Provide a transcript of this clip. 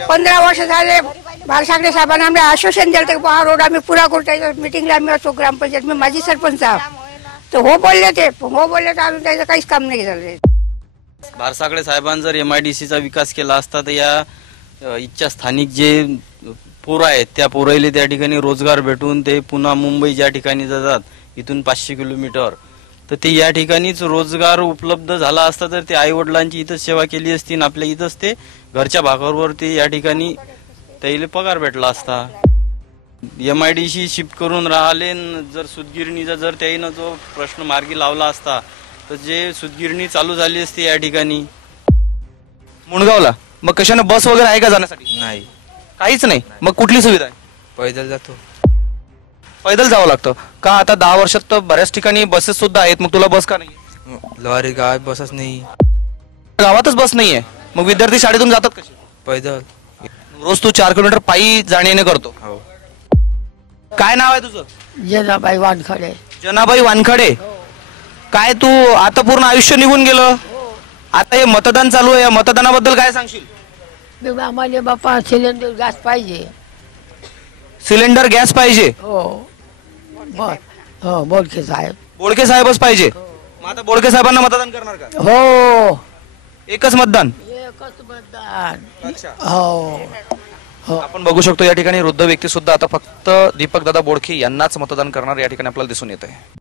15 वर्ष झाले बाळशास्त्री साहेबांना आम्ही आश्वासन दिलं की हा रोड आम्ही पुरा करतो. मीटिंगला आम्ही असतो ग्रामपंचायत, मी माजी सरपंच आहोत. तर हो बोलले तर अजून त्याचं काहीच काम नाही झालं. बाळशास्त्री साहेबांनी जर MIDCचा विकास केला असता तर या इथच्या स्थानिक जे पोरं आहेत त्या पोराईले त्या ठिकाणी रोजगार भेटून ते पुन्हा मुंबई ज्या ठिकाणी जातात इथून 500 किलोमीटर, तर ते या ठिकाणीच रोजगार उपलब्ध झाला असता तर ते आई वडिलांची इथंच सेवा केली असती. आपल्या इथंच ते घरच्या भागावर ते या ठिकाणी त्याला पगार भेटला असता. MIDC शिफ्ट करून राहिले. जर सूतगिरणीचा जर त्याईनं जो प्रश्न मार्गी लावला असता तर जे सूतगिरणी चालू झाली असती या ठिकाणी मुणगावला. मग कशाने बस वगैरे आहे का जाण्यासाठी? नाही, काहीच नाही. मग कुठली सुविधा आहे? पैदल जातो. पैदल जावं लागतं का? आता 10 वर्षात तर बऱ्याच ठिकाणी बसेस सुद्धा आहेत, मग तुला बस का नाही? लवारी गावात बसच नाही, गावातच बस नाहीये. मग विद्यार्थी शाळेतून जातात कसे? पैदल. रोज तू 4 किलोमीटर पायी जाणे येणे करतो. हो. काय नाव आहे तुझं? जनाबाई वानखडे. जनाबाई वानखडे. काय तू आता पूर्ण आयुष्य निघून गेलं, आता हे मतदान चालू आहे, या मतदानाबद्दल काय सांगशील? आम्हाला बापा सिलेंडर गॅस पाहिजे. सिलेंडर गॅस पाहिजे. हो बोलके साहेब. बोडके साहेबच पाहिजे. मग आता बोडके साहेबांना मतदान करणार का? हो एकच मतदान. एकच मतदान. अच्छा. हो आपण बघू शकतो या ठिकाणी वृद्ध व्यक्ती सुद्धा आता फक्त दीपक दादा बोडके यांनाच मतदान करणार या ठिकाणी आपल्याला दिसून येत आहे.